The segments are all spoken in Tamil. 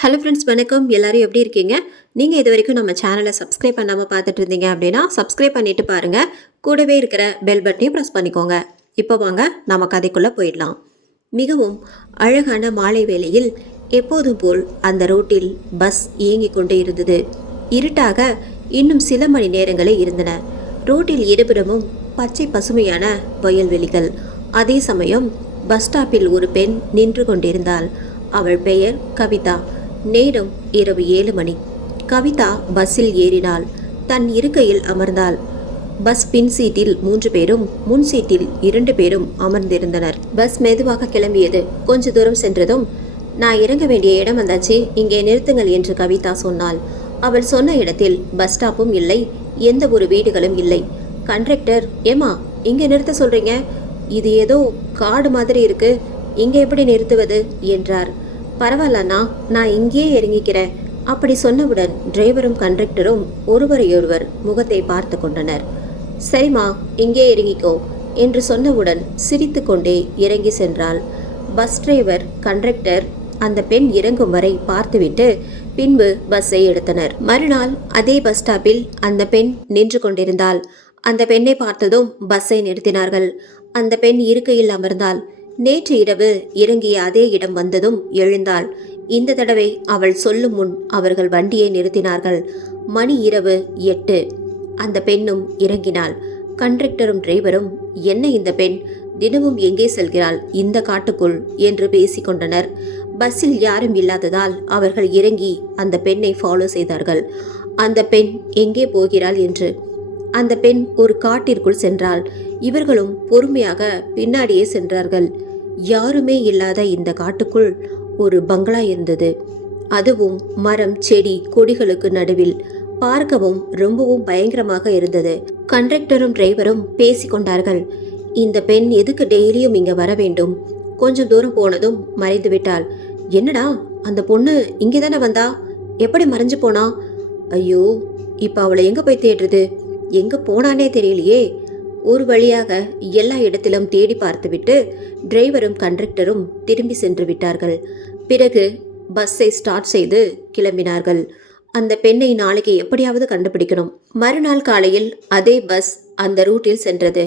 ஹலோ ஃப்ரெண்ட்ஸ், வணக்கம். எல்லாரும் எப்படி இருக்கீங்க? நீங்கள் இது வரைக்கும் நம்ம சேனலை சப்ஸ்கிரைப் பண்ணாமல் பார்த்துட்டு இருந்தீங்க அப்படின்னா சப்ஸ்கிரைப் பண்ணிட்டு பாருங்கள். கூடவே இருக்கிற பெல் பட்டனையும் ப்ரெஸ் பண்ணிக்கோங்க. இப்போ வாங்க நம்ம கதைக்குள்ளே போயிடலாம். மிகவும் அழகான மாலை வேளையில் எப்போதும் போல் அந்த ரோட்டில் பஸ் இயங்கிக் கொண்டே இருந்தது. இருட்டாக இன்னும் சில மணி நேரங்களே இருந்தன. ரோட்டில் இருபுறமும் பச்சை பசுமையான வயல்வெளிகள். அதே சமயம் பஸ் ஸ்டாப்பில் ஒரு பெண் நின்று கொண்டிருந்தாள். அவள் பெயர் கவிதா. நேரம் இரவு 7 மணி. கவிதா பஸ்ஸில் ஏறினாள். தன் இருக்கையில் அமர்ந்தாள். பஸ் பின் சீட்டில் 3 பேரும், முன் சீட்டில் 2 பேரும் அமர்ந்திருந்தனர். பஸ் மெதுவாக கிளம்பியது. கொஞ்ச தூரம் சென்றதும், நான் இறங்க வேண்டிய இடம் வந்தாச்சு, இங்கே நிறுத்துங்கள் என்று கவிதா சொன்னாள். அவள் சொன்ன இடத்தில் பஸ் ஸ்டாப்பும் இல்லை, எந்த ஒரு வீடுகளும் இல்லை. கண்டக்டர், ஏமா இங்கே நிறுத்த சொல்றீங்க? இது ஏதோ காடு மாதிரி இருக்கு, இங்கே எப்படி நிறுத்துவது என்றார். பரவாயில்லண்ணா, நான் இங்கேயே இறங்கிக்கிறேன். அப்படி சொன்னவுடன் டிரைவரும் கண்டக்டரும் ஒருவரையொருவர் முகத்தை பார்த்து கொண்டனர். சரிம்மா, இங்கே இறங்கிக்கோ என்று சொன்னவுடன் சிரித்து கொண்டே இறங்கி சென்றாள். பஸ் டிரைவர் கண்டக்டர் அந்த பெண் இறங்கும் வரை பார்த்துவிட்டு பின்பு பஸ்ஸை எடுத்தனர். மறுநாள் அதே பஸ் ஸ்டாப்பில் அந்த பெண் நின்று கொண்டிருந்தாள். அந்த பெண்ணை பார்த்ததும் பஸ்ஸை நிறுத்தினார்கள். அந்த பெண் இருக்கையில் அமர்ந்தாள். நேற்று இரவு இறங்கிய அதே இடம் வந்ததும் எழுந்தாள். இந்த தடவை அவள் சொல்லும் முன் அவர்கள் வண்டியை நிறுத்தினார்கள். மணி இரவு 8. அந்த பெண்ணும் இறங்கினாள். கண்டக்டரும் டிரைவரும், என்ன இந்த பெண் தினமும் எங்கே செல்கிறாள் இந்த காட்டுக்குள் என்று பேசிக்கொண்டனர். பஸ்ஸில் யாரும் இல்லாததால் அவர்கள் இறங்கி அந்த பெண்ணை ஃபாலோ செய்தார்கள். அந்த பெண் எங்கே போகிறாள் என்று. அந்த பெண் ஒரு காட்டிற்குள் சென்றாள். இவர்களும் பொறுமையாக பின்னாடியே சென்றார்கள். யாருமே இல்லாத இந்த காட்டுக்குள் ஒரு பங்களா இருந்தது. அதுவும் மரம், செடி, கொடிகளுக்கு நடுவில். பார்க்கவும் ரொம்பவும் பயங்கரமாக இருந்தது. கண்டக்டரும் டிரைவரும் பேசிக்கொண்டார்கள். இந்த பெண் எதுக்கு டெய்லியும் இங்க வர வேண்டும்? கொஞ்சம் தூரம் போனதும் மறைந்து விட்டாள். என்னடா, அந்த பொண்ணு இங்கேதானே வந்தா, எப்படி மறைஞ்சு போனா? ஐயோ, இப்ப அவளை எங்க போய் தேடுறது? எங்க போனானே தெரியலையே. ஒரு வழியாக எல்லா இடத்திலும் தேடி பார்த்துவிட்டு டிரைவரும் கண்டக்டரும் திரும்பி சென்று விட்டார்கள். பிறகு பஸ்ஸை ஸ்டார்ட் செய்து கிளம்பினார்கள். அந்த பெண்ணை நாளைக்கு எப்படியாவது கண்டுபிடிக்கணும். மறுநாள் காலையில் அதே பஸ் அந்த ரூட்டில் சென்றது.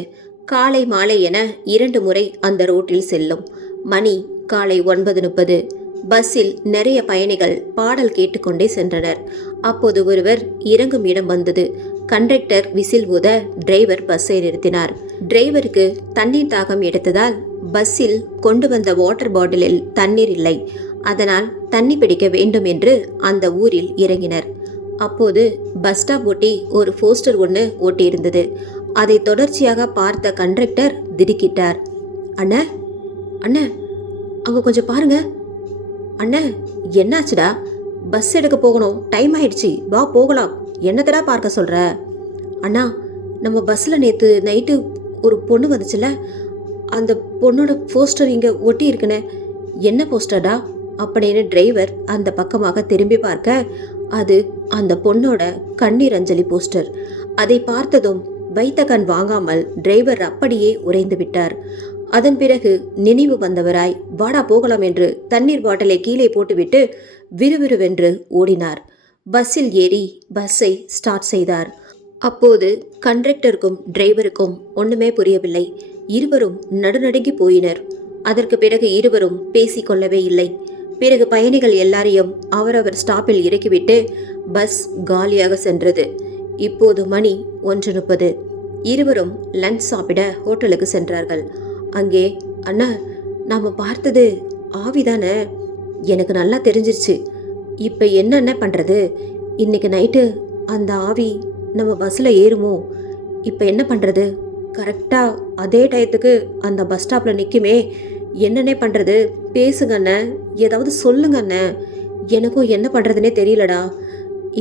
காலை மாலை என 2 முறை அந்த ரூட்டில் செல்லும். மணி காலை 9:30. பஸ்ஸில் நிறைய பயணிகள் பாடல் கேட்டுக்கொண்டே சென்றனர். அப்போது ஒருவர் இறங்கும் இடம் வந்தது. கண்டக்டர் விசில் ஊத டிரைவர் பஸ்ஸை நிறுத்தினார். டிரைவருக்கு தண்ணீர் தாகம் எடுத்ததால் பஸ்ஸில் கொண்டு வந்த வாட்டர் பாட்டிலில் தண்ணீர் இல்லை. அதனால் தண்ணி பிடிக்க வேண்டும் என்று அந்த ஊரில் இறங்கினர். அப்போது பஸ் ஸ்டாப் ஒட்டி ஒரு போஸ்டர் ஒன்று ஒட்டியிருந்தது. அதை தொடர்ச்சியாக பார்த்த கண்டக்டர் திடுக்கிட்டார். அண்ணா, அண்ணா, அங்க கொஞ்சம் பாருங்க. அண்ணா, என்னாச்சுடா? பஸ் எடுக்க போகணும், டைம் ஆயிடுச்சு, வா போகலாம். என்னத்தடா பார்க்க சொல்ற? அண்ணா, நம்ம பஸ்ஸில் நேற்று நைட்டு ஒரு பொண்ணு வந்துச்சுல, அந்த பொண்ணோட போஸ்டர் இங்கே ஒட்டி இருக்குண்ணே. என்ன போஸ்டர்டா அப்படின்னு டிரைவர் அந்த பக்கமாக திரும்பி பார்க்க, அது அந்த பொண்ணோட கண்ணீர் அஞ்சலி போஸ்டர். அதை பார்த்ததும் வைத்த கண் வாங்காமல் டிரைவர் அப்படியே உறைந்து விட்டார். அதன் பிறகு நினைவு வந்தவராய், வாடா போகலாம் என்று தண்ணீர் பாட்டிலை கீழே போட்டுவிட்டு விறுவிறுவென்று ஓடினார். பஸ்ஸில் ஏறி பஸ்ஸை ஸ்டார்ட் செய்தார். அப்போது கண்டக்டருக்கும் டிரைவருக்கும் ஒன்றுமே புரியவில்லை. இருவரும் நடுநடுங்கி போயினர். அதற்கு பிறகு இருவரும் பேசிக்கொள்ளவே இல்லை. பிறகு பயணிகள் எல்லாரையும் அவரவர் ஸ்டாப்பில் இறக்கிவிட்டு பஸ் காலியாக சென்றது. இப்போது மணி 1:30. இருவரும் லஞ்ச் சாப்பிட ஹோட்டலுக்கு சென்றார்கள். அங்கே, அண்ணா, நாம் பார்த்தது ஆவிதானே? எனக்கு நல்லா தெரிஞ்சிருச்சு. இப்போ என்னென்ன பண்ணுறது? இன்னைக்கு நைட்டு அந்த ஆவி நம்ம பஸ்ஸில் ஏறுமோ? இப்போ என்ன பண்ணுறது? கரெக்டாக அதே டயத்துக்கு அந்த பஸ் ஸ்டாப்பில் நிற்குமே. என்னென்ன பண்ணுறது? பேசுங்க அண்ணன், ஏதாவது சொல்லுங்க அண்ணன். எனக்கும் என்ன பண்ணுறதுனே தெரியலடா.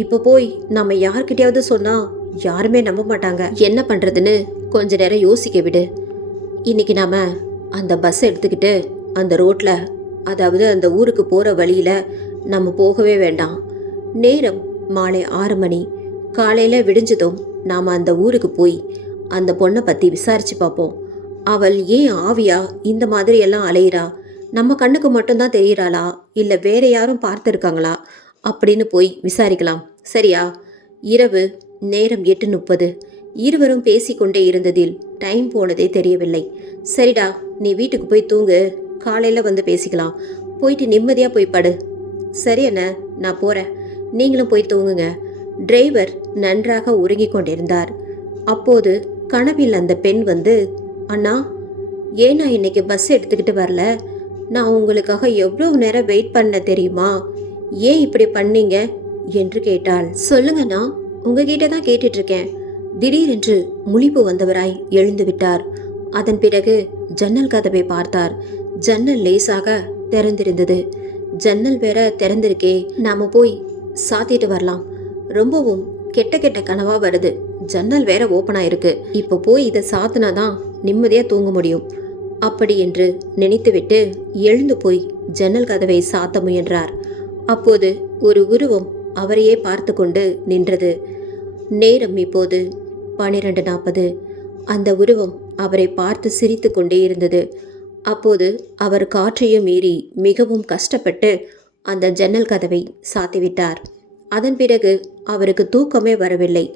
இப்போ போய் நம்ம யார்கிட்டயாவது சொன்னால் யாருமே நம்ப மாட்டாங்க. என்ன பண்ணுறதுன்னு கொஞ்ச நேரம் யோசிக்க விடு. இன்னைக்கு நாம் அந்த பஸ்ஸை எடுத்துக்கிட்டு அந்த ரோட்டில், அதாவது அந்த ஊருக்கு போகிற வழியில் நம்ம போகவே வேண்டாம். நேரம் மாலை 6 மணி. காலையில் விடிஞ்சதும் நாம் அந்த ஊருக்கு போய் அந்த பொண்ணை பற்றி விசாரித்து பார்ப்போம். அவள் ஏன் ஆவியா இந்த மாதிரி எல்லாம் அலையிறா? நம்ம கண்ணுக்கு மட்டும்தான் தெரியறாளா இல்லை வேற யாரும் பார்த்துருக்காங்களா அப்படின்னு போய் விசாரிக்கலாம், சரியா? இரவு நேரம் 8:30. இருவரும் பேசிக்கொண்டே இருந்ததில் டைம் போனதே தெரியவில்லை. சரிடா, நீ வீட்டுக்கு போய் தூங்கு, காலையில் வந்து பேசிக்கலாம். போயிட்டு நிம்மதியாக போய் படு. சரி அண்ணா, நான் போகிறேன், நீங்களும் போய் தூங்குங்க. டிரைவர் நன்றாக உறங்கிக் கொண்டிருந்தார். அப்போது கனவில் அந்த பெண் வந்து, அண்ணா, ஏன் நான் இன்னைக்கு பஸ் எடுத்துக்கிட்டு வரல? நான் உங்களுக்காக எவ்வளோ நேரம் வெயிட் பண்ண தெரியுமா? ஏன் இப்படி பண்ணீங்க என்று கேட்டாள். சொல்லுங்கண்ணா, உங்ககிட்ட தான் கேட்டுட்டு இருக்கேன். திடீரென்று முழிப்பு வந்தவராய் எழுந்து விட்டார். அதன் பிறகு ஜன்னல் கதவை பார்த்தார். ஜன்னல் லேசாக திறந்திருந்தது. ஜன்னல் வேற திறந்திருக்கே, நாம போய் சாத்திட்டு வரலாம். ரொம்பவும் கெட்ட கெட்ட கனவா வருது. ஜன்னல் வேற ஓப்பனா இருக்கு. இப்போ போய் இதை சாத்தினாதான் நிம்மதியா தூங்க முடியும். அப்படி என்று நினைத்துவிட்டு எழுந்து போய் ஜன்னல் கதவை சாத்த முயன்றார். அப்போது ஒரு உருவம் அவரையே பார்த்து கொண்டு நின்றது. நேரம் இப்போது 12:40. அந்த உருவம் அவரை பார்த்து சிரித்து கொண்டே இருந்தது. அப்போது அவர் காற்றையும் மீறி மிகவும் கஷ்டப்பட்டு அந்த ஜன்னல் கதவை சாத்திவிட்டார். அதன் பிறகு அவருக்கு தூக்கமே வரவில்லை.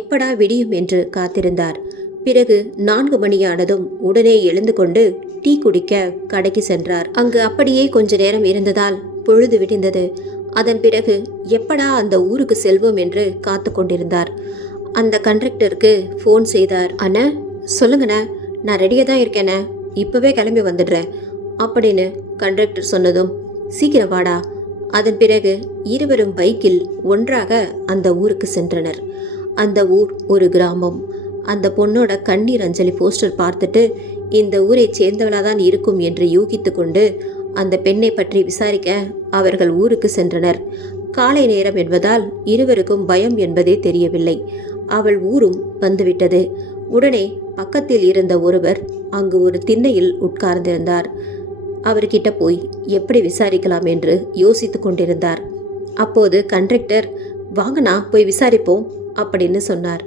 எப்படா விடியும் என்று காத்திருந்தார். பிறகு 4 மணியானதும் உடனே எழுந்து கொண்டு டீ குடிக்க கடைக்கு சென்றார். அங்கு அப்படியே கொஞ்ச நேரம் இருந்ததால் பொழுது விடிந்தது. அதன் பிறகு எப்படா அந்த ஊருக்கு செல்வோம் என்று காத்து கொண்டிருந்தார். அந்த கண்டக்டருக்கு ஃபோன் செய்தார். அண்ணா, சொல்லுங்கண்ணே, நான் ரெடியாக தான் இருக்கேண்ணே, இப்போவே கிளம்பி வந்துடுறேன் அப்படின்னு கண்டக்டர் சொன்னதும், சீக்கிரம் வாடா. அதன் பிறகு இருவரும் பைக்கில் ஒன்றாக அந்த ஊருக்கு சென்றனர். அந்த ஊர் ஒரு கிராமம். அந்த பொண்ணோட கண்ணீர் அஞ்சலி போஸ்டர் பார்த்துட்டு இந்த ஊரை சேர்ந்தவளாக தான் இருக்கும் என்று யூகித்து கொண்டு அந்த பெண்ணை பற்றி விசாரிக்க அவர்கள் ஊருக்கு சென்றனர். காலை நேரம் என்பதால் இருவருக்கும் பயம் என்பதே தெரியவில்லை. அவள் ஊரும் வந்துவிட்டது. உடனே பக்கத்தில் இருந்த ஒருவர் அங்கு ஒரு திண்ணையில் உட்கார்ந்திருந்தார். அவர்கிட்ட போய் எப்படி விசாரிக்கலாம் என்று யோசித்து கொண்டிருந்தார். அப்போது கண்டக்டர், வாங்கண்ணா போய் விசாரிப்போம் அப்படின்னு சொன்னார்.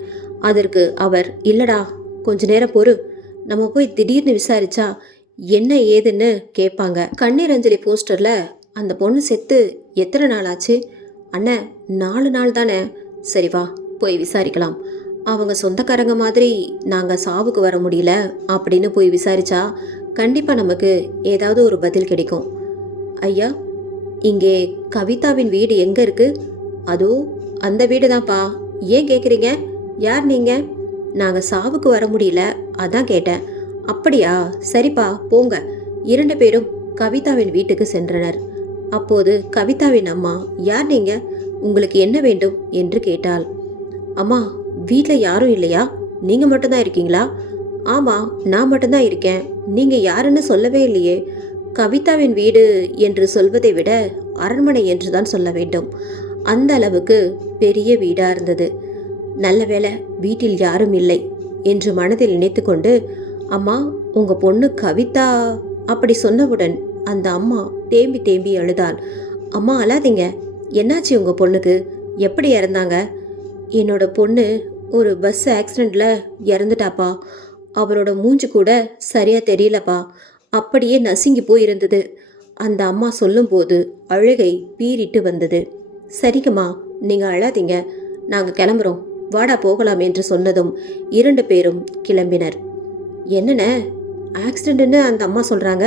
அதற்கு அவர், இல்லடா, கொஞ்ச நேரம் பொறு, நம்ம போய் திடீர்னு விசாரிச்சா என்ன ஏதுன்னு கேட்பாங்க. கண்ணீர் அஞ்சலி போஸ்டர்ல அந்த பொண்ணு செத்து எத்தனை நாள் ஆச்சு? அண்ணே, 4 நாள் தானே. சரி வா, போய் விசாரிக்கலாம். அவங்க சொந்தக்காரங்க மாதிரி நாங்கள் சாவுக்கு வர முடியல அப்படின்னு போய் விசாரிச்சா கண்டிப்பாக நமக்கு ஏதாவது ஒரு பதில் கிடைக்கும். ஐயா, இங்கே கவிதாவின் வீடு எங்கே இருக்கு? அதோ அந்த வீடு தான்ப்பா. ஏன் கேட்குறீங்க? யார் நீங்கள்? நாங்கள் சாவுக்கு வர முடியல, அதான் கேட்டேன். அப்படியா, சரிப்பா, போங்க. 2 பேரும் கவிதாவின் வீட்டுக்கு சென்றனர். அப்போது கவிதாவின் அம்மா, யார் நீங்கள்? உங்களுக்கு என்ன வேண்டும் என்று கேட்டாள். அம்மா, வீட்டில் யாரும் இல்லையா? நீங்கள் மட்டும்தான் இருக்கீங்களா? ஆமாம், நான் மட்டும்தான் இருக்கேன். நீங்கள் யாருன்னு சொல்லவே இல்லையே. கவிதாவின் வீடு என்று சொல்வதை விட அரண்மனை என்று தான் சொல்ல வேண்டும். அந்த அளவுக்கு பெரிய வீடாக இருந்தது. நல்ல வேளை வீட்டில் யாரும் இல்லை என்று மனதில் நினைத்து கொண்டு, அம்மா, உங்கள் பொண்ணு கவிதா அப்படி சொன்னவுடன் அந்த அம்மா தேம்பி தேம்பி அழுதாள். அம்மா, அழாதீங்க. என்னாச்சு உங்கள் பொண்ணுக்கு? எப்படி இறந்தாங்க? என்னோட பொண்ணு ஒரு பஸ் ஆக்சிடெண்ட்டில் இறந்துட்டாப்பா. அவரோட மூஞ்சி கூட சரியாக தெரியலப்பா. அப்படியே நசுங்கி போயிருந்தது. அந்த அம்மா சொல்லும்போது அழுகை பீறிட்டு வந்தது. சரிங்கம்மா, நீங்கள் அழாதீங்க, நாங்கள் கிளம்புறோம், வாடா போகலாம் என்று சொன்னதும் 2 பேரும் கிளம்பினர். என்னண்ண ஆக்சிடெண்ட்டுன்னு அந்த அம்மா சொல்கிறாங்க?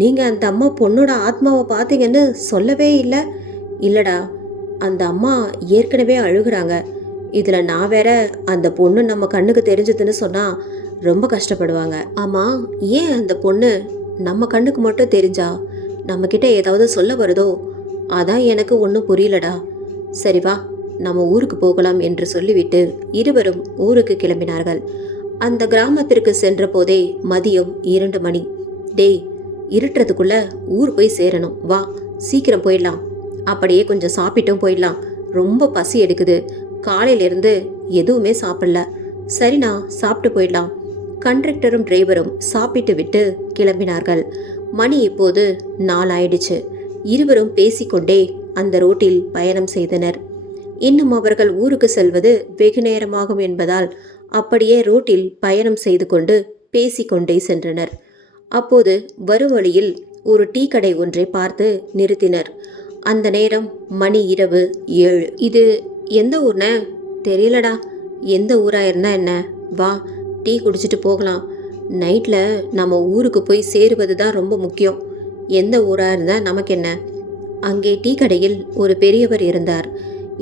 நீங்கள் அந்த அம்மா பொண்ணோட ஆத்மாவை பார்த்தீங்கன்னு சொல்லவே இல்லை. இல்லைடா, அந்த அம்மா ஏற்கனவே அழுகுறாங்க. இதில் நான் வேற அந்த பொண்ணு நம்ம கண்ணுக்கு தெரிஞ்சதுன்னு சொன்னால் ரொம்ப கஷ்டப்படுவாங்க. ஆமாம், ஏன் அந்த பொண்ணு நம்ம கண்ணுக்கு மட்டும் தெரிஞ்சா நம்மக்கிட்ட ஏதாவது சொல்ல வருதோ? அதான் எனக்கு ஒன்றும் புரியலடா. சரி வா, நம்ம ஊருக்கு போகலாம் என்று சொல்லிவிட்டு இருவரும் ஊருக்கு கிளம்பினார்கள். அந்த கிராமத்திற்கு சென்ற போதே மதியம் 2 மணி. டேய், இருட்டுறதுக்குள்ள ஊர் போய் சேரணும், வா சீக்கிரம் போயிடலாம். அப்படியே கொஞ்சம் சாப்பிட்டும் போயிடலாம், ரொம்ப பசி எடுக்குது. காலையிலேருந்து எதுவுமே சாப்பிடல. சரிண்ணா, சாப்பிட்டு போயிடலாம். கண்டக்டரும் டிரைவரும் சாப்பிட்டு விட்டு கிளம்பினார்கள். மணி இப்போது 4 ஆயிடுச்சு. இருவரும் பேசிக்கொண்டே அந்த ரோட்டில் பயணம் செய்தனர். இன்னும் அவர்கள் ஊருக்கு செல்வது வெகு நேரமாகும் என்பதால் அப்படியே ரோட்டில் பயணம் செய்து கொண்டு பேசிக்கொண்டே சென்றனர். அப்போது வரும் வழியில் ஒரு டீ கடை ஒன்றை பார்த்து நிறுத்தினர். அந்த நேரம் மணி இரவு 7. இது எந்த ஊர்ன? தெரியலடா. எந்த ஊரா இருந்தா என்ன, வா டீ குடிச்சிட்டு போகலாம். நைட்டில் நம்ம ஊருக்கு போய் சேருவது தான் ரொம்ப முக்கியம். எந்த ஊராக இருந்தால் நமக்கு என்ன? அங்கே டீ கடையில் ஒரு பெரியவர் இருந்தார்.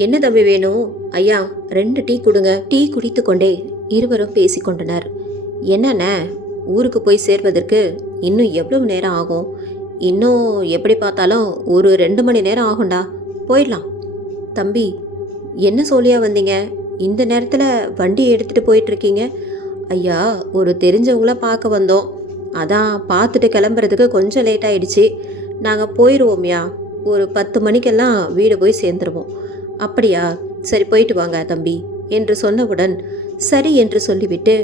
என்ன தம்பி வேணும்? ஐயா 2 டீ கொடுங்க. டீ குடித்து கொண்டே இருவரும் பேசிக்கொண்டனர். என்னண்ண, ஊருக்கு போய் சேர்வதற்கு இன்னும் எவ்வளவு நேரம் ஆகும்? இன்னும் எப்படி பார்த்தாலும் ஒரு 2 மணி நேரம் ஆகும்டா. போயிடலாம். தம்பி, என்ன சொல்லியா வந்தீங்க? இந்த நேரத்தில் வண்டியை எடுத்துகிட்டு போயிட்டுருக்கீங்க? ஐயா, ஒரு தெரிஞ்சவங்கள பார்க்க வந்தோம். அதான் பார்த்துட்டு கிளம்புறதுக்கு கொஞ்சம் லேட் ஆயிடுச்சு. நாங்கள் போயிடுவோம்யா. ஒரு 10 மணிக்கெல்லாம் வீடு போய் சேர்ந்துருவோம். அப்படியா? சரி, போயிட்டு வாங்க தம்பி என்று சொன்னவுடன் சரி என்று சொல்லிவிட்டு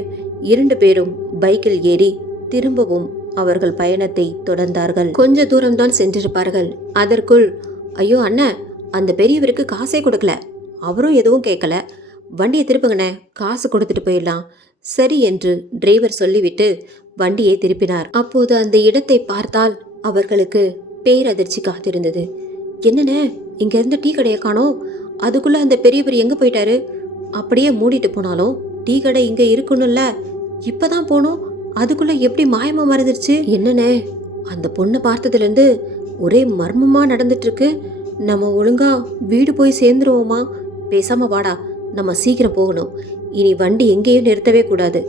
2 பேரும் பைக்கில் ஏறி திரும்பவும் அவர்கள் பயணத்தை தொடர்ந்தார்கள். கொஞ்ச தூரம்தான் சென்றிருப்பார்கள். அதற்குள், ஐயோ அண்ணன், அந்த பெரியவருக்கு காசே கொடுக்கல, அவரும் எதுவும் கேட்கல. வண்டியை திருப்புங்கண்ணே, காசு கொடுத்துட்டு போயிடலாம். சரி என்று டிரைவர் சொல்லிவிட்டு வண்டியை திருப்பினார். அப்போது அந்த இடத்தை பார்த்தால் அவர்களுக்கு பேரதிர்ச்சி காத்திருந்தது. என்னண்ணே, இங்க இருந்த டீ கடையை காணோம். அதுக்குள்ள அந்த பெரியவர் எங்க போயிட்டாரு? அப்படியே மூடிட்டு போனாலும் டீ கடை இங்க இருக்கணும்ல. இப்பதான் போனோம், அதுக்குள்ள எப்படி மாயமா மறைஞ்சிருச்சு? என்னண்ணே, அந்த பொண்ணை பார்த்ததுல இருந்து ஒரே மர்மமா நடந்துட்டு இருக்கு. நம்ம ஒழுங்கா வீடு போய் சேர்ந்துருவோமா? பேசாம வாடா, நம்ம சீக்கிரம் போகணும். இனி வண்டி எங்கேயும் நிறுத்தவே கூடாது.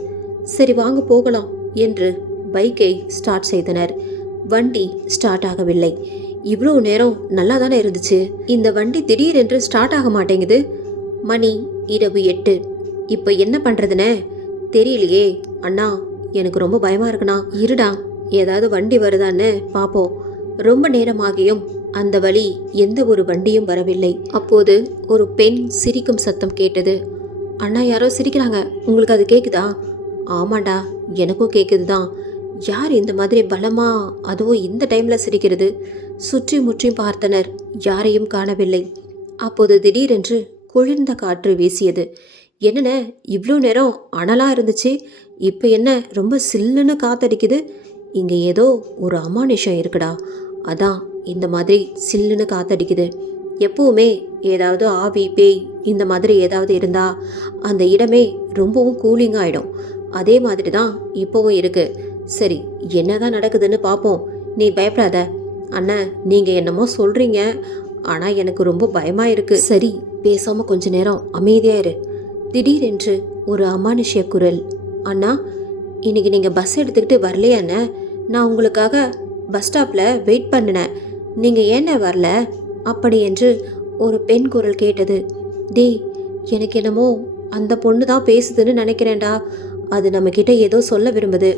சரி வாங்க போகலாம் என்று பைக்கை ஸ்டார்ட் செய்தனர். வண்டி ஸ்டார்ட் ஆகவில்லை. இவ்வளோ நேரம் நல்லா தானே இருந்துச்சு. இந்த வண்டி திடீரென்று ஸ்டார்ட் ஆக மாட்டேங்குது. மணி இரவு 8. இப்போ என்ன பண்ணுறதுனே தெரியலையே. அண்ணா, எனக்கு ரொம்ப பயமாக இருக்குண்ணா. இருடா, ஏதாவது வண்டி வருதான்னு பார்ப்போம். ரொம்ப நேரமாகியும் அந்த வழி எந்த ஒரு வண்டியும் வரவில்லை. அப்போது ஒரு பெண் சிரிக்கும் சத்தம் கேட்டது. அண்ணா, யாரோ சிரிக்கிறாங்க. உங்களுக்கு அது கேட்குதா? ஆமாண்டா, எனக்கும் கேட்குது தான். யார் இந்த மாதிரி பலமா அதுவும் இந்த டைமில் சிரிக்கிறது? சுற்றி முற்றியும் பார்த்தனர், யாரையும் காணவில்லை. அப்போது திடீரென்று குளிர்ந்த காற்று வீசியது. என்னென்ன இவ்வளோ நேரம் அனலாக இருந்துச்சு, இப்போ என்ன ரொம்ப சில்லுன்னு காத்தடிக்குது? இங்கே ஏதோ ஒரு அமானுஷம் இருக்குடா, அதான் இந்த மாதிரி சில்லுன்னு காத்தடிக்குது. எப்பவுமே ஏதாவது ஆவி பேய் இந்த மாதிரி ஏதாவது இருந்தால் அந்த இடமே ரொம்பவும் கூலிங் ஆகிடும். அதே மாதிரி தான் இப்போவும் இருக்குது. சரி, என்னதான் நடக்குதுன்னு பார்ப்போம். நீ பயப்படாத. அண்ணன், நீங்கள் என்னமோ சொல்கிறீங்க, ஆனால் எனக்கு ரொம்ப பயமாக இருக்குது. சரி, பேசாமல் கொஞ்ச நேரம் அமைதியாக இரு. திடீரென்று ஒரு அமானுஷ்ய குரல். அண்ணா, இன்னைக்கு நீங்கள் பஸ் எடுத்துக்கிட்டு வரலையா அண்ணா? நான் உங்களுக்காக பஸ் ஸ்டாப்பில் வெயிட் பண்ணினேன். நீங்கள் ஏண்ணே வரல? அப்படி என்று ஒரு பெண் குரல் கேட்டது. டேய், எனக்கு என்னமோ அந்த பொண்ணு தான் பேசுதுன்னு நினைக்கிறேன்டா. அது நம்மக்கிட்ட ஏதோ சொல்ல விரும்புது,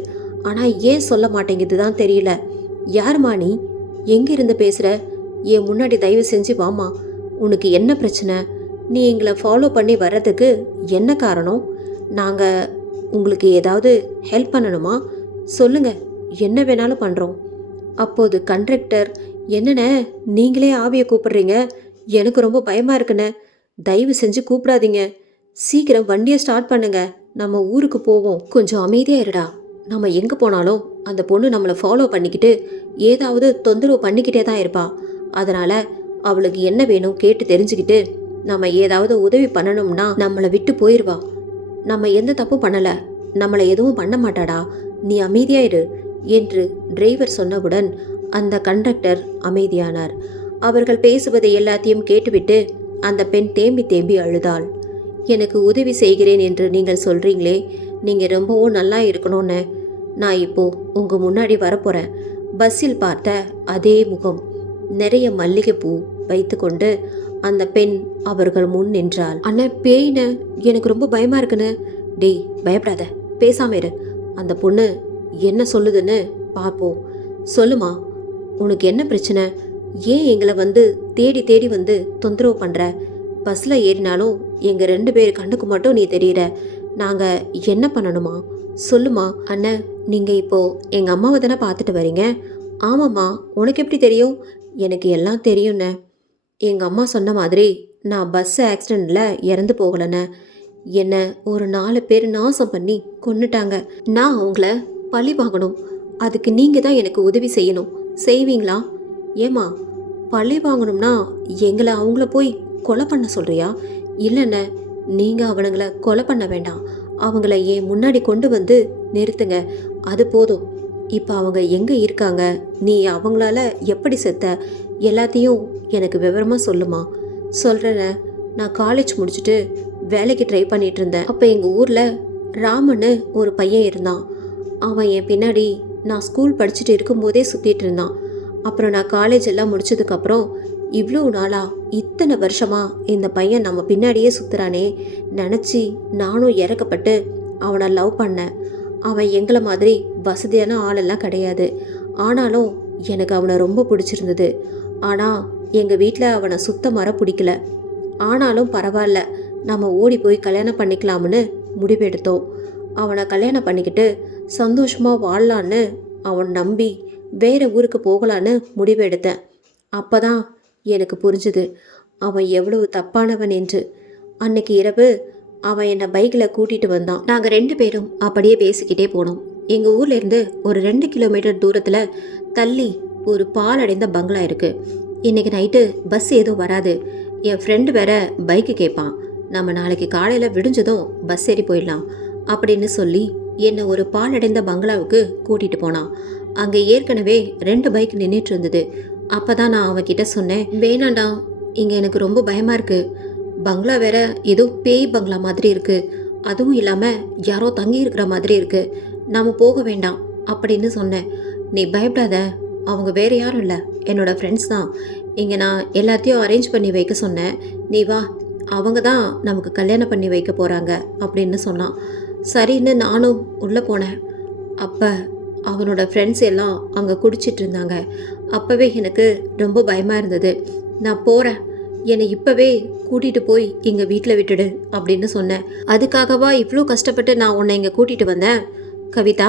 ஆனால் ஏன் சொல்ல மாட்டேங்குது தான் தெரியல. யாருமா நீ? எங்கே இருந்து பேசுகிற? என் முன்னாடி தயவு செஞ்சு வாமா. உனக்கு என்ன பிரச்சனை? நீ எங்களை ஃபாலோ பண்ணி வர்றதுக்கு என்ன காரணம்? நாங்கள் உங்களுக்கு ஏதாவது ஹெல்ப் பண்ணணுமா? சொல்லுங்கள், என்ன வேணாலும் பண்ணுறோம். அப்போது கண்டக்டர், என்னண்ணே நீங்களே ஆவியை கூப்பிடுறீங்க? எனக்கு ரொம்ப பயமாக இருக்குண்ணே. தயவு செஞ்சு கூப்பிடாதீங்க. சீக்கிரம் வண்டியை ஸ்டார்ட் பண்ணுங்க, நம்ம ஊருக்கு போவோம். கொஞ்சம் அமைதியாக இருடா. நம்ம எங்கே போனாலும் அந்த பொண்ணு நம்மளை ஃபாலோ பண்ணிக்கிட்டு ஏதாவது தொந்தரவு பண்ணிக்கிட்டே தான் இருப்பா. அதனால் அவளுக்கு என்ன வேணும் கேட்டு தெரிஞ்சுக்கிட்டு நம்ம ஏதாவது உதவி பண்ணணும்னா நம்மளை விட்டு போயிடுவா. நம்ம எந்த தப்பும் பண்ணலை, நம்மளை எதுவும் பண்ண மாட்டாடா. நீ அமைதியாயிரு என்று டிரைவர் சொன்னவுடன் அந்த கண்டக்டர் அமைதியானார். அவர்கள் பேசுவதை எல்லாத்தையும் கேட்டுவிட்டு அந்த பெண் தேம்பி தேம்பி அழுதாள். எனக்கு உதவி செய்கிறேன் என்று நீங்கள் சொல்கிறீங்களே, நீங்கள் ரொம்பவும் நல்லா இருக்கணும்னு நான் இப்போ உங்கள் முன்னாடி வரப்போகிறேன். பஸ்ஸில் பார்த்த அதே முகம், நிறைய மல்லிகைப்பூ வைத்துக்கொண்டு அந்த பெண் அவர்கள் முன் நின்றாள். அண்ணன், பேயின எனக்கு ரொம்ப பயமாக இருக்குன்னு. டேய், பயப்படாத, பேசாம இரு. அந்த பொண்ணு என்ன சொல்லுதுன்னு பார்ப்போம். சொல்லுமா, உனக்கு என்ன பிரச்சனை? ஏன் எங்களை வந்து தேடி தேடி வந்து தொந்தரவு பண்ணுற? பஸ்ஸில் ஏறினாலும் எங்கள் 2 பேர் கண்ணுக்கு மட்டும் நீ தெரியுற. நாங்கள் என்ன பண்ணணுமா? சொல்லுமா. அண்ணன், நீங்கள் இப்போது எங்கள் அம்மாவை தானே பார்த்துட்டு வரீங்க? ஆமாம்மா, உனக்கு எப்படி தெரியும்? எனக்கு எல்லாம் தெரியும்ண்ணே. எங்கள் அம்மா சொன்ன மாதிரி நான் பஸ் ஆக்சிடெண்ட்டில் இறந்து போகலைண்ணே. என்னை ஒரு 4 பேர் நாசம் பண்ணி கொன்னுட்டாங்க. நான் அவங்கள பழி வாங்கணும். அதுக்கு நீங்கள் தான் எனக்கு உதவி செய்யணும். செய்வீங்களா? ஏம்மா, பழி வாங்கணும்னா எங்களை அவங்கள போய் கொலை பண்ண சொல்றியா? இல்லைண்ணே, நீங்கள் அவனுங்கள கொலை பண்ண வேண்டாம். அவங்கள என் முன்னாடி கொண்டு வந்து நிறுத்துங்க. அது போதும். இப்போ அவங்க எங்கே இருக்காங்க, நீ அவங்களால எப்படி செத்த, எல்லாத்தையும் எனக்கு விவரமாக சொல்லுமா. சொல்கிறேண்ணே, நான் காலேஜ் முடிச்சுட்டு வேலைக்கு ட்ரை பண்ணிட்டு இருந்தேன். அப்போ எங்கள் ஊரில் ராமன்னு ஒரு பையன் இருந்தான். அவன் என் பின்னாடி நான் ஸ்கூல் படிச்சுட்டு இருக்கும்போதே சுற்றிட்டு இருந்தான். அப்புறம் நான் காலேஜ் எல்லாம் முடிச்சதுக்கப்புறம் இவ்வளோ நாளா இத்தனை வருஷமா இந்த பையன் நம்ம பின்னாடியே சுற்றுறானே நினச்சி நானும் இறக்கப்பட்டு அவனை லவ் பண்ணேன். அவன் எங்களை மாதிரி வசதியான ஆளெல்லாம் கிடையாது. ஆனாலும் எனக்கு அவனை ரொம்ப பிடிச்சிருந்தது. ஆனால் எங்கள் வீட்டில் அவனை சுத்தமாக பிடிக்கல. ஆனாலும் பரவாயில்ல, நம்ம ஓடி போய் கல்யாணம் பண்ணிக்கலாம்னு முடிவெடுத்தோம். அவனை கல்யாணம் பண்ணிக்கிட்டு சந்தோஷமாக வாழலான்னு அவன் நம்பி வேறு ஊருக்கு போகலான்னு முடிவெடுத்தேன். அப்போ தான் எனக்கு புரிஞ்சுது அவன் எவ்வளவு தப்பானவன் என்று. அன்னைக்கு இரவு அவன் என்னை பைக்கில் கூட்டிகிட்டு வந்தான். நாங்கள் 2 பேரும் அப்படியே பேசிக்கிட்டே போனோம். எங்கள் ஊர்லேருந்து ஒரு 2 கிலோமீட்டர் தூரத்தில் தள்ளி ஒரு பாலடைந்த பங்களா இருக்குது. இன்றைக்கி நைட்டு பஸ் ஏதும் வராது. என் ஃப்ரெண்டு வேற பைக்கு கேட்பான். நம்ம நாளைக்கு காலையில் விடிஞ்சதும் பஸ் ஏறி போயிடலாம் அப்படின்னு சொல்லி என்னை ஒரு பாலடைந்த பங்களாவுக்கு கூட்டிகிட்டு போனான். அங்கே ஏற்கனவே 2 பைக் நின்றுட்டு இருந்தது. அப்போ தான் நான் அவன்கிட்ட சொன்னேன், வேணாண்டா, இங்கே எனக்கு ரொம்ப பயமாக இருக்குது. பங்களா வேற ஏதோ பேய் பங்களா மாதிரி இருக்குது. அதுவும் இல்லாமல் யாரோ தங்கி இருக்கிற மாதிரி இருக்குது. நாம் போக வேண்டாம் அப்படின்னு சொன்னேன். நீ பயப்படாத, அவங்க வேறு யாரும் இல்லை, என்னோட ஃப்ரெண்ட்ஸ் தான். இங்கே நான் எல்லாத்தையும் அரேஞ்ச் பண்ணி வைக்க சொன்னேன், நீ வா, அவங்க தான் நமக்கு கல்யாணம் பண்ணி வைக்க போகிறாங்க அப்படின்னு சொன்னான். சரின்னு நானும் உள்ளே போனேன். அப்போ அவனோட ஃப்ரெண்ட்ஸ் எல்லாம் அங்கே குடிச்சிட்டு இருந்தாங்க. அப்போவே எனக்கு ரொம்ப பயமாக இருந்தது. நான் போகிறேன், என்னை இப்போவே கூட்டிகிட்டு போய் எங்கள் வீட்டில் விட்டுடு அப்படின்னு சொன்னேன். அதுக்காகவா இவ்வளோ கஷ்டப்பட்டு நான் உன்னை இங்கே கூட்டிகிட்டு வந்தேன்? கவிதா,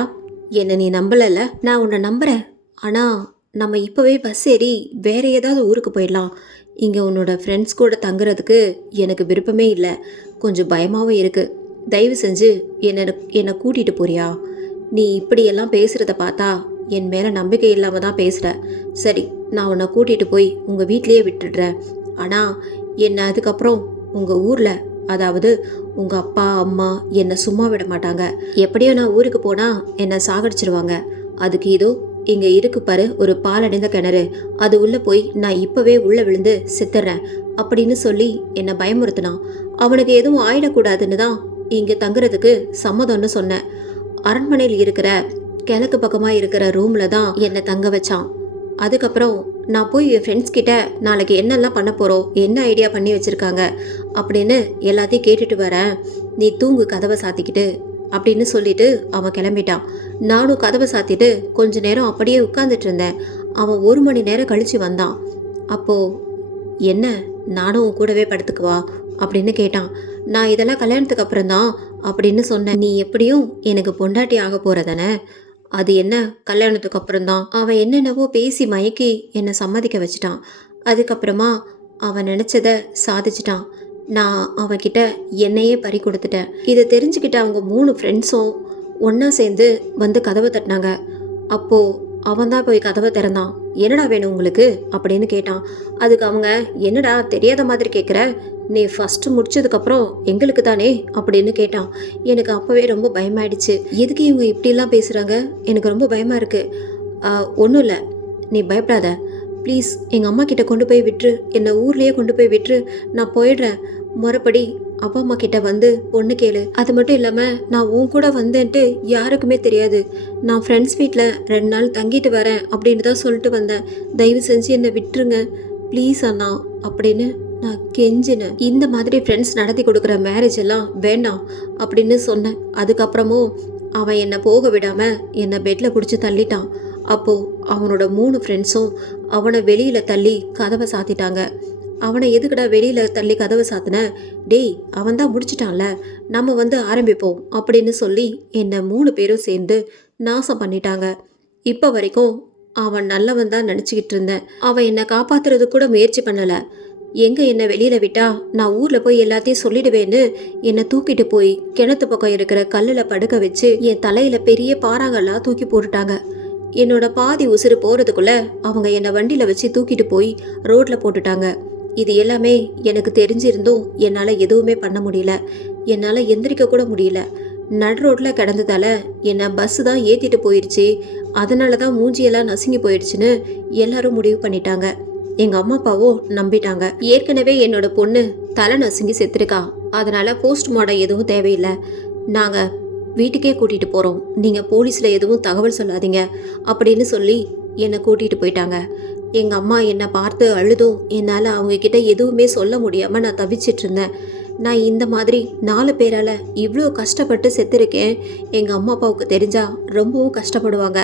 என்னை நீ நம்பலைல்ல? நான் உன்னை நம்புகிறேன். ஆனால் நம்ம இப்போவே பஸ் ஏறி வேறு ஏதாவது ஊருக்கு போயிடலாம். இங்கே உன்னோட ஃப்ரெண்ட்ஸ் கூட தங்குறதுக்கு எனக்கு விருப்பமே இல்லை. கொஞ்சம் பயமாகவும் இருக்குது. தயவு செஞ்சு என்னை கூட்டிகிட்டு போறியா? நீ இப்படியெல்லாம் பேசுகிறத பார்த்தா என் மேலே நம்பிக்கை இல்லாமல் தான் பேசுகிற. சரி, நான் உன்னை கூட்டிகிட்டு போய் உங்கள் வீட்லேயே விட்டுடுறேன். ஆனால் என்னை அதுக்கப்புறம் உங்கள் ஊரில், அதாவது உங்கள் அப்பா அம்மா என்னை சும்மா விட மாட்டாங்க. எப்படியோ நான் ஊருக்கு போனால் என்னை சாகடிச்சிருவாங்க. அதுக்கு இதோ இங்கே இருக்கு பாரு ஒரு பாலடைந்த கிணறு, அது உள்ளே போய் நான் இப்போவே உள்ளே விழுந்து செத்துறேன் அப்படின்னு சொல்லி என்னை பயமுறுத்தினான். அவனுக்கு எதுவும் ஆயிடக்கூடாதுன்னு தான் இங்கே தங்குறதுக்கு சம்மதம்னு சொன்னேன். அரண்மனையில் இருக்கிற கிழக்கு பக்கமாக இருக்கிற ரூமில் தான் என்னை தங்க வச்சான். அதுக்கப்புறம் நான் போய் என் ஃப்ரெண்ட்ஸ் கிட்ட நாளைக்கு என்னெல்லாம் பண்ண போகிறோம், என்ன ஐடியா பண்ணி வச்சுருக்காங்க அப்படின்னு எல்லாத்தையும் கேட்டுட்டு வரேன், நீ தூங்கு கதவை சாத்திக்கிட்டு அப்படின்னு சொல்லிட்டு அவன் கிளம்பிட்டான். நானும் கதவை சாத்திட்டு கொஞ்ச நேரம் அப்படியே உட்காந்துட்டு இருந்தேன். அவன் 1 மணி நேரம் கழித்து வந்தான். அப்போது என்ன, நானும் உன் கூடவே படுத்துக்குவா அப்படின்னு கேட்டான். நான் இதெல்லாம் கல்யாணத்துக்கு அப்புறம் தான் அப்படின்னு சொன்னேன். நீ எப்படியும் எனக்கு பொண்டாட்டி ஆக போகிறதானே, அது என்ன கல்யாணத்துக்கு அப்புறம்தான். அவன் என்னென்னவோ பேசி மயக்கி என்னை சம்மதிக்க வச்சிட்டான். அதுக்கப்புறமா அவன் நினச்சதை சாதிச்சிட்டான். நான் அவன்கிட்ட என்னையே பறி கொடுத்துட்டேன். இதை தெரிஞ்சுக்கிட்ட அவங்க 3 ஃப்ரெண்ட்ஸும் ஒன்றா சேர்ந்து வந்து கதவை தட்டினாங்க. அப்போது அவன் தான் போய் கதவை திறந்தான். என்னடா வேணும் உங்களுக்கு அப்படின்னு கேட்டான். அதுக்கு அவங்க, என்னடா தெரியாத மாதிரி கேட்குற, நீ ஃபஸ்ட்டு முடிச்சதுக்கப்புறம் எங்களுக்கு தானே அப்படின்னு கேட்டான். எனக்கு அப்போவே ரொம்ப பயமாயிடுச்சு. எதுக்கு இவங்க இப்படிலாம் பேசுகிறாங்க, எனக்கு ரொம்ப பயமாக இருக்குது. ஒன்றும் இல்லை, நீ பயப்படாத, ப்ளீஸ் எங்கள் அம்மா கிட்ட கொண்டு போய் விட்டுரு, என்னை ஊர்லேயே கொண்டு போய் விட்டுரு, நான் போயிடுறேன். முறைப்படி அப்பா அம்மா கிட்ட வந்து பொண்ணு கேளு. அது மட்டும் இல்லாமல் நான் உன் கூட வந்தேன்ட்டு யாருக்குமே தெரியாது. நான் ஃப்ரெண்ட்ஸ் வீட்டில் 2 நாள் தங்கிட்டு வரேன் அப்படின்னு தான் சொல்லிட்டு வந்தேன். தயவு செஞ்சு என்னை விட்டுருங்க ப்ளீஸ் அண்ணா அப்படின்னு நான் கெஞ்சினேன். இந்த மாதிரி ஃப்ரெண்ட்ஸ் நடத்தி கொடுக்குற மேரேஜ் எல்லாம் வேண்டாம் அப்படின்னு சொன்னேன். அதுக்கப்புறமும் அவன் என்னை போக விடாமல் என்னை பெட்டில் பிடிச்சி தள்ளிட்டான். அப்போது அவனோட 3 ஃப்ரெண்ட்ஸும் அவனை வெளியில் தள்ளி கதவை சாத்திட்டாங்க. அவனை எதுக்குடா வெளியில் தள்ளி கதவை சாத்தின, டேய் அவன் தான் முடிச்சிட்டான்ல, நம்ம வந்து ஆரம்பிப்போம் அப்படின்னு சொல்லி என்னை 3 பேரும் சேர்ந்து நாசம் பண்ணிட்டாங்க. இப்போ வரைக்கும் அவன் நல்லவன் தான் நினச்சிக்கிட்டு இருந்தேன். அவன் என்னை காப்பாற்றுறது கூட முயற்சி பண்ணலை. எங்கே என்னை வெளியில் விட்டா நான் ஊரில் போய் எல்லாத்தையும் சொல்லிடுவேன்னு என்னை தூக்கிட்டு போய் கிணத்து பக்கம் இருக்கிற கல்லில் படுக்க வச்சு என் தலையில் பெரிய பாறாங்கல்லாம் தூக்கி போட்டுட்டாங்க. என்னோட பாதி உசுறு போறதுக்குள்ள அவங்க என்னை வண்டியில வச்சு தூக்கிட்டு போய் ரோட்ல போட்டுட்டாங்க. இது எல்லாமே எனக்கு தெரிஞ்சிருந்தும் என்னால் எதுவுமே பண்ண முடியல. என்னால் எந்திரிக்க கூட முடியல. நடு ரோட்டில் கிடந்ததால என்னை பஸ்ஸு தான் ஏற்றிட்டு போயிடுச்சு. அதனால தான் மூஞ்சியெல்லாம் நசுங்கி போயிடுச்சுன்னு எல்லாரும் முடிவு பண்ணிட்டாங்க. எங்கள் அம்மா அப்பாவும் நம்பிட்டாங்க. ஏற்கனவே என்னோட பொண்ணு தலை நசுங்கி செத்துருக்கா. அதனால போஸ்ட்மார்ட்டம் எதுவும் தேவையில்லை. நாங்கள் வீட்டுக்கே கூட்டிகிட்டு போகிறோம். நீங்கள் போலீஸில் எதுவும் தகவல் சொல்லாதீங்க அப்படின்னு சொல்லி என்னை கூட்டிகிட்டு போயிட்டாங்க. எங்கள் அம்மா என்னை பார்த்து அழுதும் என்னால் அவங்கக்கிட்ட எதுவுமே சொல்ல முடியாமல் நான் தவிச்சிட்டு இருந்தேன். நான் இந்த மாதிரி 4 பேரால் இவ்வளோ கஷ்டப்பட்டு செத்துருக்கேன். எங்கள் அம்மா அப்பாவுக்கு தெரிஞ்சால் ரொம்பவும் கஷ்டப்படுவாங்க.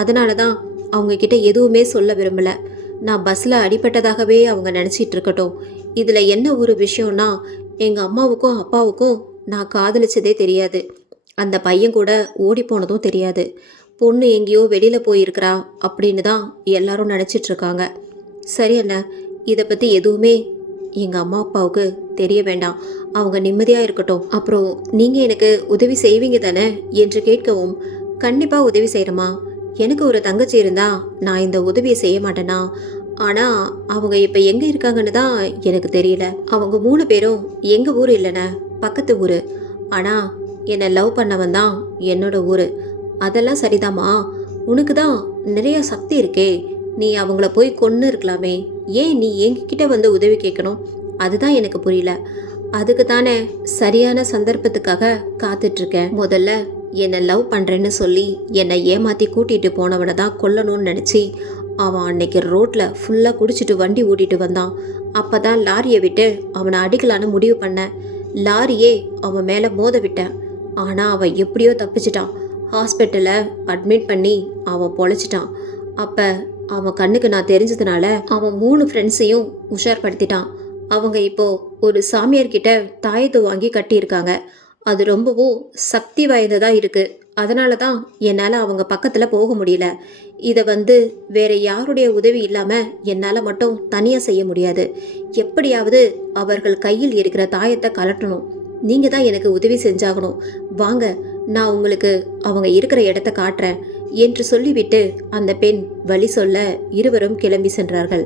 அதனால தான் அவங்கக்கிட்ட எதுவுமே சொல்ல விரும்பலை. நான் பஸ்ஸில் அடிபட்டதாகவே அவங்க நினச்சிட்டு இருக்கட்டும். இதில் என்ன ஒரு விஷயம்னா, எங்கள் அம்மாவுக்கும் அப்பாவுக்கும் நான் காதலிச்சதே தெரியாது. அந்த பையன் கூட ஓடி போனதும் தெரியாது. பொண்ணு எங்கேயோ வெளியில் போயிருக்கிறா அப்படின்னு தான் எல்லாரும் நினச்சிட்டு இருக்காங்க. சரி அண்ணா, இதை பற்றி எதுவுமே எங்கள் அம்மா அப்பாவுக்கு தெரிய வேண்டாம். அவங்க நிம்மதியாக இருக்கட்டும். அப்புறம் நீங்கள் எனக்கு உதவி செய்வீங்க தானே என்று கேட்கவும், கண்டிப்பாக உதவி செய்கிறேம்மா. எனக்கு ஒரு தங்கச்சி இருந்தா நான் இந்த உதவியை செய்ய மாட்டேனா? ஆனால் அவங்க இப்போ எங்கே இருக்காங்கன்னு தான் எனக்கு தெரியல. அவங்க 3 பேரும் எங்கள் ஊர் இல்லைண்ணே, பக்கத்து ஊர். ஆனால் என்னை லவ் பண்ணவன் தான் என்னோட ஊர். அதெல்லாம் சரிதாம்மா. உனக்கு தான் நிறைய சக்தி இருக்கே. நீ அவங்கள போய் கொன்று இருக்கலாமே. ஏன் நீ எங்ககிட்ட வந்து உதவி கேட்கணும்? அதுதான் எனக்கு புரியல. அதுக்கு தானே சரியான சந்தர்ப்பத்துக்காக காத்துட்ருக்கேன். முதல்ல என்னை லவ் பண்ணுறேன்னு சொல்லி என்னை ஏமாற்றி கூட்டிகிட்டு போனவனை தான் கொல்லணும்னு நினச்சி அவன் அன்னைக்கு ரோட்டில் ஃபுல்லாக குடிச்சிட்டு வண்டி ஓட்டிகிட்டு வந்தான். அப்போ தான் லாரியை விட்டு அவனை அடிக்கலான்னு முடிவு பண்ணேன். லாரியே அவன் மேலே மோத விட்டேன். ஆனால் அவன் எப்படியோ தப்பிச்சிட்டான். ஹாஸ்பிட்டலில் அட்மிட் பண்ணி அவன் பொழைச்சிட்டான். அப்போ அவன் கண்ணுக்கு நான் தெரிஞ்சதுனால அவன் 3 ஃப்ரெண்ட்ஸையும் உஷார்படுத்திட்டான். அவங்க இப்போது ஒரு சாமியார்கிட்ட தாயத்தை வாங்கி கட்டியிருக்காங்க. அது ரொம்பவும் சக்தி வாய்ந்ததாக இருக்குது. அதனால தான் என்னால் அவங்க பக்கத்தில் போக முடியல. இதை வேற யாருடைய உதவி இல்லாமல் என்னால் மட்டும் தனியாக செய்ய முடியாது. எப்படியாவது அவர்கள் கையில் இருக்கிற தாயத்தை கலட்டணும். நீங்கள் தான் எனக்கு உதவி செஞ்சாகணும். வாங்க, நான் உங்களுக்கு அவங்க இருக்கிற இடத்த காட்டுறேன் என்று சொல்லிவிட்டு அந்த பெண் வழி சொல்ல இருவரும் கிளம்பி சென்றார்கள்.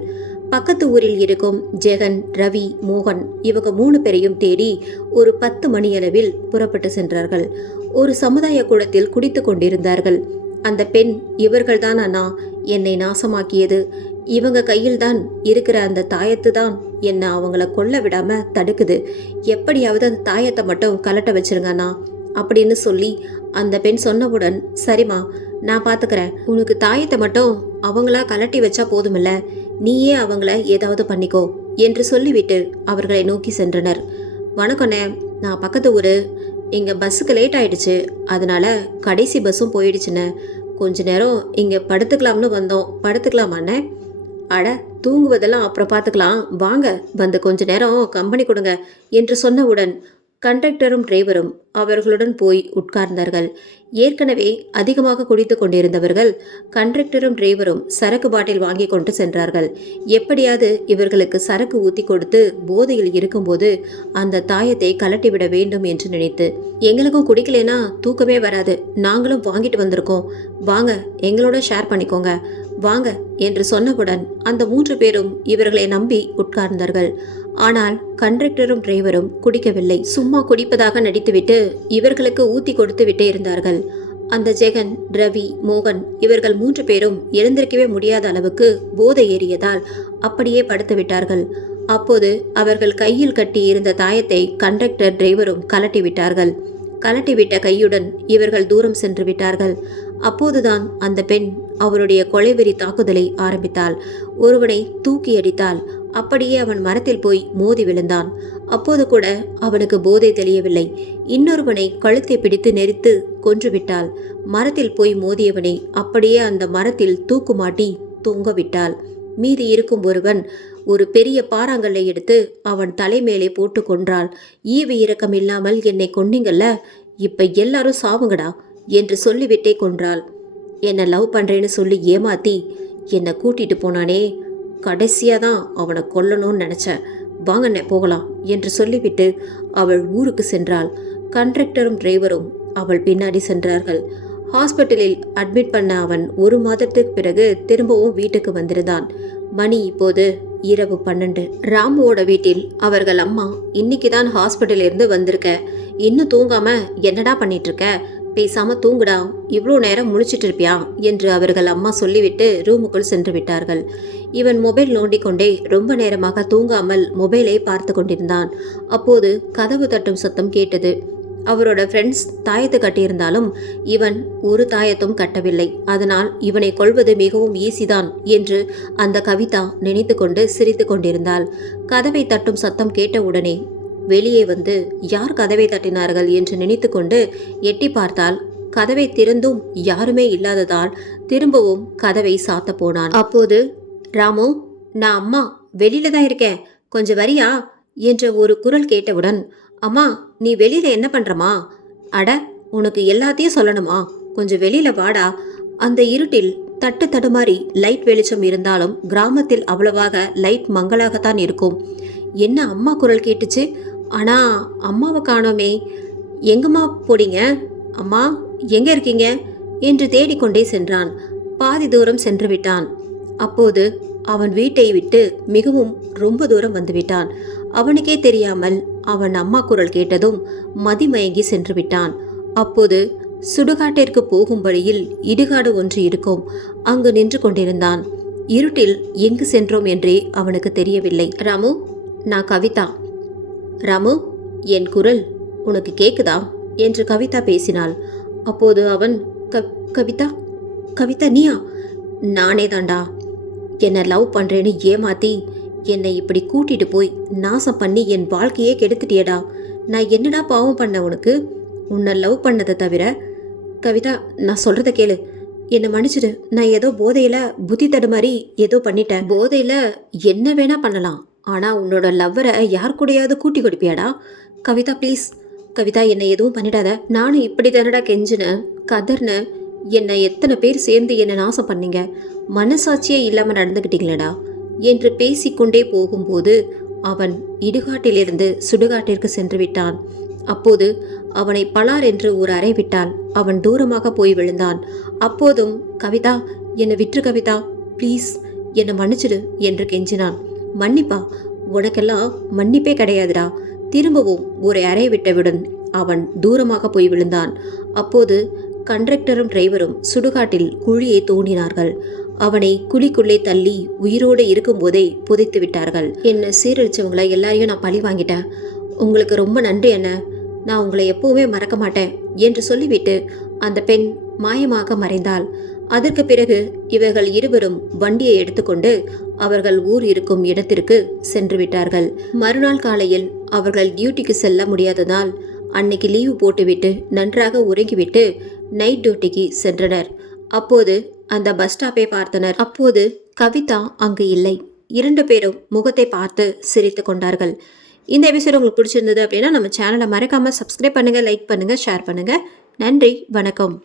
பக்கத்து ஊரில் இருக்கும் ஜெகன், ரவி, மோகன் இவங்க 3 பேரையும் தேடி ஒரு 10 மணியளவில் புறப்பட்டு சென்றார்கள். ஒரு சமுதாய கூடத்தில் குடித்து கொண்டிருந்தார்கள். அந்த பெண், இவர்கள்தான் அண்ணா என்னை நாசமாக்கியது. இவங்க கையில்தான் இருக்கிற அந்த தாயத்து தான் என்னை அவங்கள கொல்ல விடாம தடுக்குது. எப்படியாவது அந்த தாயத்தை மட்டும் கலட்ட வச்சிருங்க அண்ணா அப்படின்னு சொல்லி அந்த பெண் சொன்னவுடன், சரிம்மா நான் பார்த்துக்கிறேன். உனக்கு தாயத்தை மட்டும் அவங்களா கலட்டி வச்சா போதுமில்ல, நீயே அவங்கள ஏதாவது பண்ணிக்கோ என்று சொல்லிவிட்டு அவர்களை நோக்கி சென்றனர். வணக்கண்ணே, நான் பக்கத்து ஊர். இங்கே பஸ்ஸுக்கு லேட் ஆயிடுச்சு. அதனால கடைசி பஸ்ஸும் போயிடுச்சுண்ணே. கொஞ்ச நேரம் இங்கே படுத்துக்கலாம்னு வந்தோம். படுத்துக்கலாமாண்ணே? அட, தூங்குவதெல்லாம் அப்புறம் பார்த்துக்கலாம். வாங்க, வந்து கொஞ்ச நேரம் கம்பெனி கொடுங்க என்று சொன்னவுடன் கண்டக்டரும் டிரைவரும் அவர்களுடன் போய் உட்கார்ந்தார்கள். ஏற்கனவே அதிகமாக குடித்து கொண்டிருந்தவர்கள் கண்டக்டரும் டிரைவரும் சரக்கு பாட்டில் வாங்கி கொண்டு சென்றார்கள். எப்படியாவது இவர்களுக்கு சரக்கு ஊற்றி கொடுத்து போதையில் இருக்கும்போது அந்த தாயத்தை கலட்டிவிட வேண்டும் என்று நினைத்து, எங்களுக்கும் குடிக்கலைன்னா தூக்கமே வராது, நாங்களும் வாங்கிட்டு வந்திருக்கோம், வாங்க எங்களோட ஷேர் பண்ணிக்கோங்க வாங்க என்று சொன்னவுடன் அந்த 3 பேரும் இவர்களை நம்பி உட்கார்ந்தார்கள். ஆனால் கண்டக்டரும் டிரைவரும் குடிக்கவில்லை. சும்மா குடிப்பதாக நடித்துவிட்டு இவர்களுக்கு ஊத்தி கொடுத்து விட்டே இருந்தார்கள். அந்த ஜெகன், ரவி, மோகன் இவர்கள் 3 பேரும் எழுந்திருக்கவே முடியாத அளவுக்கு போதை ஏறியதால் அப்படியே படுத்து விட்டார்கள். அப்போது அவர்கள் கையில் கட்டி இருந்த தாயத்தை கண்டக்டர் டிரைவரும் கலட்டி விட்டார்கள். கலட்டிவிட்ட கையுடன் இவர்கள் தூரம் சென்று விட்டார்கள். அப்போதுதான் அந்த பெண் அவருடைய கொலைவெறி தாக்குதலை ஆரம்பித்தாள். ஒருவனை தூக்கி அடித்தாள். அப்படியே அவன் மரத்தில் போய் மோதி விழுந்தான். அப்போது கூட அவனுக்கு போதை தெரியவில்லை. இன்னொருவனை கழுத்தை பிடித்து நெரித்து கொன்றுவிட்டாள். மரத்தில் போய் மோதியவனை அப்படியே அந்த மரத்தில் தூக்குமாட்டி தொங்க விட்டாள். மீதி இருக்கும் ஒருவன் ஒரு பெரிய பாறாங்கல்லை எடுத்து அவன் தலைமேலே போட்டு கொன்றாள். ஈவு இரக்கம் இல்லாமல் என்னை கொன்னீங்கல்ல, இப்ப எல்லாரும் சாவுங்கடா என்று சொல்லிவிட்டே கொன்றாள். என்னை லவ் பண்றேன்னு சொல்லி ஏமாத்தி என்னை கூட்டிட்டு போனானே, கடைசியாக தான் அவனை கொல்லணும்னு நினச்சேன். வாங்கண்ணே போகலாம் என்று சொல்லிவிட்டு அவள் ஊருக்கு சென்றாள். கண்டக்டரும் டிரைவரும் அவள் பின்னாடி சென்றார்கள். ஹாஸ்பிட்டலில் அட்மிட் பண்ண அவன் 1 மாதத்துக்கு பிறகு திரும்பவும் வீட்டுக்கு வந்திருந்தான். மணி இப்போது இரவு 12. ராமுவோட வீட்டில் அவர்கள் அம்மா, இன்னைக்கு தான் ஹாஸ்பிட்டல் இருந்து வந்திருக்க, இன்னும் தூங்காம என்னடா பண்ணிட்டு இருக்க, பேசாம தூங்குடா, இவ்வளோ நேரம் முழிச்சிட்டு இருப்பியா என்று அவர்கள் அம்மா சொல்லிவிட்டு ரூமுக்குள் சென்று விட்டார்கள். இவன் மொபைல் நோண்டிக்கொண்டே ரொம்ப நேரமாக தூங்காமல் மொபைலை பார்த்து கொண்டிருந்தான். அப்போது கதவு தட்டும் சத்தம் கேட்டது. அவரோட ஃப்ரெண்ட்ஸ் தாயத்தை கட்டியிருந்தாலும் இவன் ஒரு தாயத்தும் கட்டவில்லை. அதனால் இவனை கொல்வது மிகவும் ஈஸிதான் என்று அந்த கவிதா நினைத்து கொண்டு சிரித்து கொண்டிருந்தாள். கதவை தட்டும் சத்தம் கேட்டவுடனே வெளியே வந்து யார் கதவை தட்டினார்கள் என்று நினைத்து கொண்டு எட்டி பார்த்தால் கதவை திறந்தும் யாருமே இல்லாததால் திரும்பவும் கதவை சாத்த போனான். அப்போது, ராமு, நான் அம்மா வெளியில தான் இருக்கேன், கொஞ்சம் வரியா என்ற ஒரு குரல் கேட்டவுடன், அம்மா நீ வெளியில என்ன பண்றமா? அட, உனக்கு எல்லாத்தையும் சொல்லணுமா? கொஞ்சம் வெளியில வாடா. அந்த இருட்டில் தட்டு தடுமாறி லைட் வெளிச்சம் இருந்தாலும் கிராமத்தில் அவ்வளவாக லைட் மங்களாகத்தான் இருக்கும். என்ன அம்மா குரல் கேட்டுச்சு, ஆனா அம்மாவை காணோமே, எங்கம்மா போடிங்க, அம்மா எங்க இருக்கீங்க என்று தேடிக்கொண்டே சென்றான். பாதி தூரம் சென்று விட்டான். அப்போது அவன் வீட்டை விட்டு மிகவும் ரொம்ப தூரம் வந்துவிட்டான். அவனுக்கே தெரியாமல் அவன் அம்மா குரல் கேட்டதும் மதிமயங்கி சென்று விட்டான். அப்போது சுடுகாட்டிற்கு போகும் வழியில் இடுகாடு ஒன்று இருக்கும். அங்கு நின்று கொண்டிருந்தான். இருட்டில் எங்கு சென்றோம் என்றே அவனுக்கு தெரியவில்லை. ராமு, நான் கவிதா. ராமு, என் குரல் உனக்கு கேக்குதா என்று கவிதா பேசினாள். அப்போது அவன், கவிதா, கவிதா நீயா? நானே தாண்டா. என்னை லவ் பண்ணுறேன்னு ஏமாத்தி என்னை இப்படி கூட்டிட்டு போய் நாசம் பண்ணி என் வாழ்க்கையே கெடுத்துட்டியடா. நான் என்னடா பாவம் பண்ண உனக்கு? உன்னை லவ் பண்ணதை தவிர. கவிதா, நான் சொல்கிறத கேளு, என்னை மன்னிச்சிடு. நான் ஏதோ போதையில் புத்தி தடுமாறி ஏதோ பண்ணிட்டேன். போதையில் என்ன வேணா பண்ணலாம், ஆனால் உன்னோட லவ்வரை யார் கூடயாவது கூட்டி கொடுப்பியாடா? கவிதா ப்ளீஸ், கவிதா என்னை எதுவும் பண்ணிடாத. நானும் இப்படி தானடா கெஞ்சினேன், கதர்னு. என்னை எத்தனை பேர் சேர்ந்து என்னை நாசம் பண்ணீங்க, மனசாட்சியே இல்லாமல் நடந்துக்கிட்டீங்களேடா என்று பேசிக்கொண்டே போகும்போது அவன் இடுகாட்டிலிருந்து சுடுகாட்டிற்கு சென்று விட்டான். அப்போது அவனை பலார் என்று ஒரு அறை விட்டால் அவன் தூரமாக போய் விழுந்தான். அப்போதும், கவிதா என்னை விற்று கவிதா ப்ளீஸ், என்னை மன்னிச்சிடு என்று கெஞ்சினான். மன்னிப்பா? உனக்கெல்லாம் மன்னிப்பே கிடையாதுடா. திரும்பவும் ஒரு அறை விட்டவுடன் அவன் தூரமாக போய் விழுந்தான். அப்போது கண்டக்டரும் டிரைவரும் சுடுகாட்டில் குழியை தோண்டினார்கள். அவனை குழிக்குள்ளே தள்ளி உயிரோடு இருக்கும்போதே புதைத்து விட்டார்கள். என்னை சீரழிச்சவங்களை எல்லாரையும் நான் பழி வாங்கிட்டேன். உங்களுக்கு ரொம்ப நன்றி அண்ணா, நான் உங்களை எப்பவுமே மறக்க மாட்டேன் என்று சொல்லிவிட்டு அந்த பெண் மாயமாக மறைந்தாள். அதற்கு பிறகு இவர்கள் இருவரும் வண்டியை எடுத்துக்கொண்டு அவர்கள் ஊர் இருக்கும் இடத்திற்கு சென்று விட்டார்கள். மறுநாள் காலையில் அவர்கள் டியூட்டிக்கு செல்ல முடியாததால் அன்னைக்கு லீவு போட்டுவிட்டு நன்றாக உறங்கிவிட்டு நைட் டியூட்டிக்கு சென்றனர். அப்போது அந்த பஸ் ஸ்டாப்பை பார்த்தனர். அப்போது கவிதா அங்கு இல்லை. 2 பேரும் முகத்தை பார்த்து சிரித்து கொண்டார்கள். இந்த எபிசோட் உங்களுக்கு பிடிச்சிருந்தது அப்படின்னா நம்ம சேனலை மறக்காமல் சப்ஸ்கிரைப் பண்ணுங்கள், லைக் பண்ணுங்கள், ஷேர் பண்ணுங்கள். நன்றி, வணக்கம்.